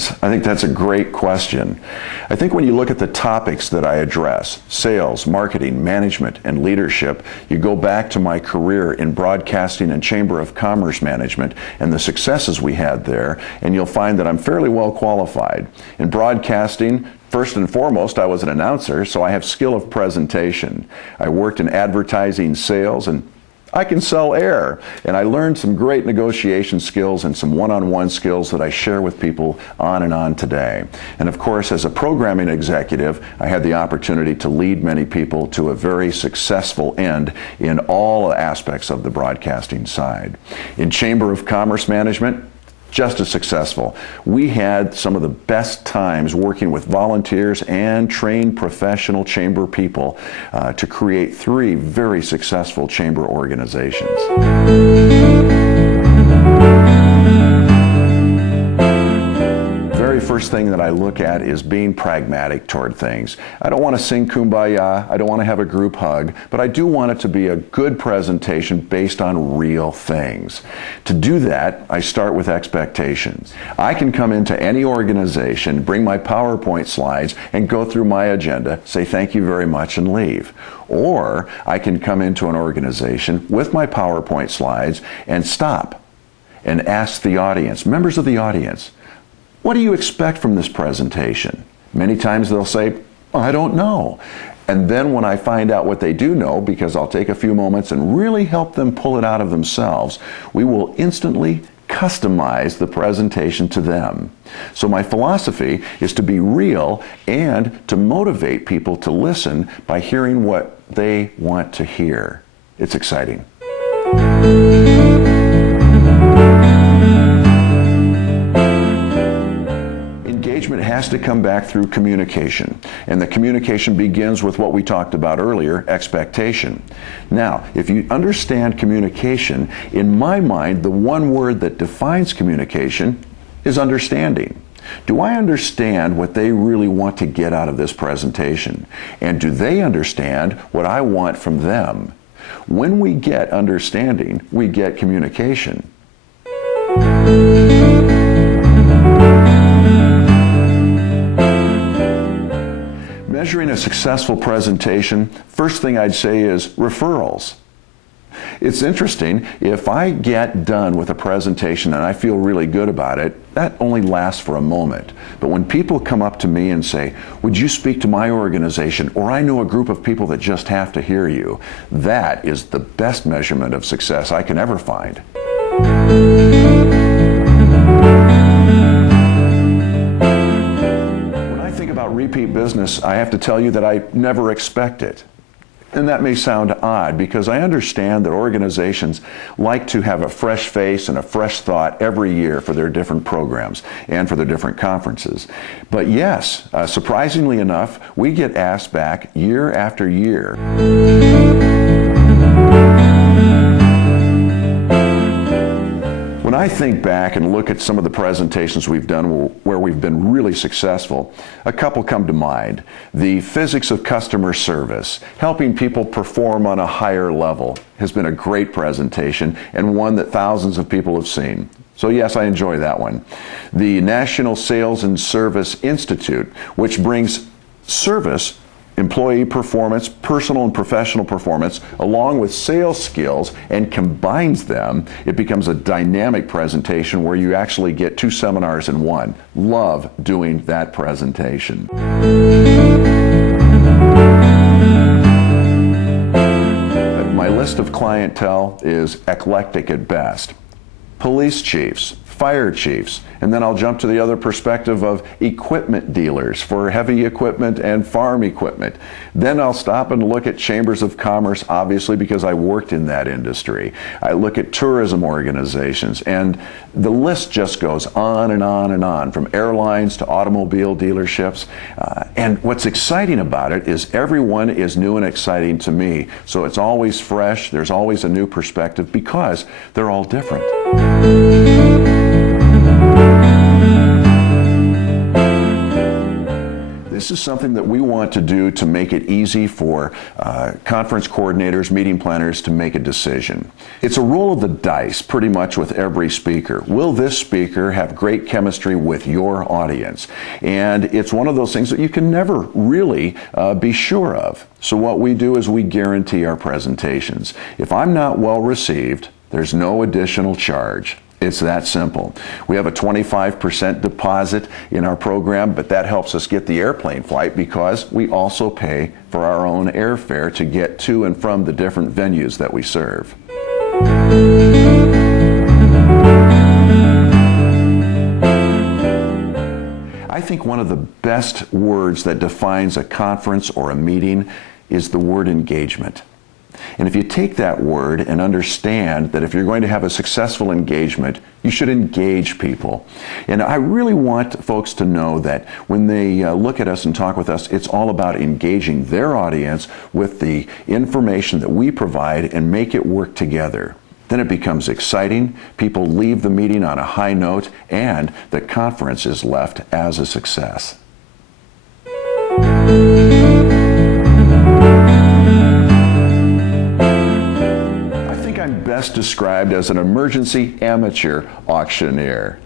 audience? I think that's a great question. I think when you look at the topics that I address, sales, marketing, management, and leadership, you go back to my career in broadcasting and Chamber of Commerce management and the successes we had there, and you'll find that I'm fairly well qualified. In broadcasting, first and foremost, I was an announcer, so I have skill of presentation. I worked in advertising sales, and I can sell air, and I learned some great negotiation skills and some one-on-one skills that I share with people on and on today. And of course, as a programming executive, I had the opportunity to lead many people to a very successful end in all aspects of the broadcasting side. In Chamber of Commerce management, just as successful. We had some of the best times working with volunteers and trained professional chamber people to create 3 very successful chamber organizations. First thing that I look at is being pragmatic toward things. I don't want to sing Kumbaya, I don't want to have a group hug, but I do want it to be a good presentation based on real things. To do that, I start with expectations. I can come into any organization, bring my PowerPoint slides, and go through my agenda, say thank you very much, and leave. Or I can come into an organization with my PowerPoint slides and stop and ask the audience, members of the audience, what do you expect from this presentation? Many times they'll say, I don't know. And then when I find out what they do know, because I'll take a few moments and really help them pull it out of themselves, we will instantly customize the presentation to them. So my philosophy is to be real and to motivate people to listen by hearing what they want to hear. It's exciting. Engagement has to come back through communication, and the communication begins with what we talked about earlier, expectation. Now, if you understand communication, in my mind, the one word that defines communication is understanding. Do I understand what they really want to get out of this presentation? And do they understand what I want from them? When we get understanding, we get communication. Measuring a successful presentation, first thing I'd say is referrals. It's interesting, if I get done with a presentation and I feel really good about it, that only lasts for a moment. But when people come up to me and say, would you speak to my organization, or I know a group of people that just have to hear you, that is the best measurement of success I can ever find. Repeat business, I have to tell you that I never expect it. And that may sound odd because I understand that organizations like to have a fresh face and a fresh thought every year for their different programs and for their different conferences. But yes, surprisingly enough, we get asked back year after year. When I think back and look at some of the presentations we've done where we've been really successful, a couple come to mind. The physics of customer service, helping people perform on a higher level, has been a great presentation and one that thousands of people have seen. So yes, I enjoy that one. The National Sales and Service Institute, which brings service, employee performance, personal and professional performance, along with sales skills, and combines them, it becomes a dynamic presentation where you actually get 2 seminars in one. Love doing that presentation. My list of clientele is eclectic at best. Police chiefs, fire chiefs, and then I'll jump to the other perspective of equipment dealers for heavy equipment and farm equipment. Then I'll stop and look at chambers of commerce, obviously, because I worked in that industry. I look at tourism organizations, and the list just goes on and on and on, from airlines to automobile dealerships. And what's exciting about it is everyone is new and exciting to me. So it's always fresh, there's always a new perspective because they're all different. This is something that we want to do to make it easy for conference coordinators, meeting planners to make a decision. It's a roll of the dice pretty much with every speaker. Will this speaker have great chemistry with your audience? And it's one of those things that you can never really be sure of. So what we do is we guarantee our presentations. If I'm not well received, there's no additional charge. It's that simple. We have a 25% deposit in our program, but that helps us get the airplane flight because we also pay for our own airfare to get to and from the different venues that we serve. I think one of the best words that defines a conference or a meeting is the word engagement. And if you take that word and understand that if you're going to have a successful engagement, you should engage people. And I really want folks to know that when they look at us and talk with us, it's all about engaging their audience with the information that we provide and make it work together. Then it becomes exciting, people leave the meeting on a high note, and the conference is left as a success. I'm best described as an emergency amateur auctioneer.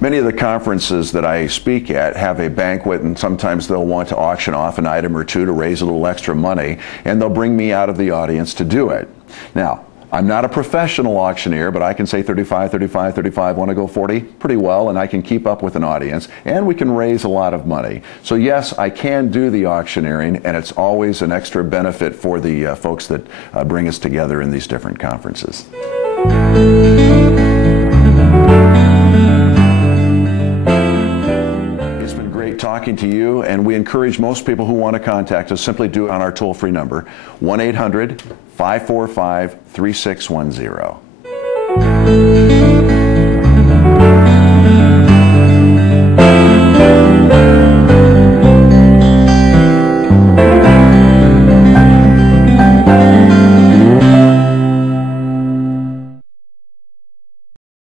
Many of the conferences that I speak at have a banquet, and sometimes they'll want to auction off an item or two to raise a little extra money, and they'll bring me out of the audience to do it. Now, I'm not a professional auctioneer, but I can say 35, 35, 35, want to go 40 pretty well, and I can keep up with an audience, and we can raise a lot of money. So yes, I can do the auctioneering, and it's always an extra benefit for the folks that bring us together in these different conferences. It's been great talking to you, and we encourage most people who want to contact us simply do it on our toll-free number, 1-800-545-3610.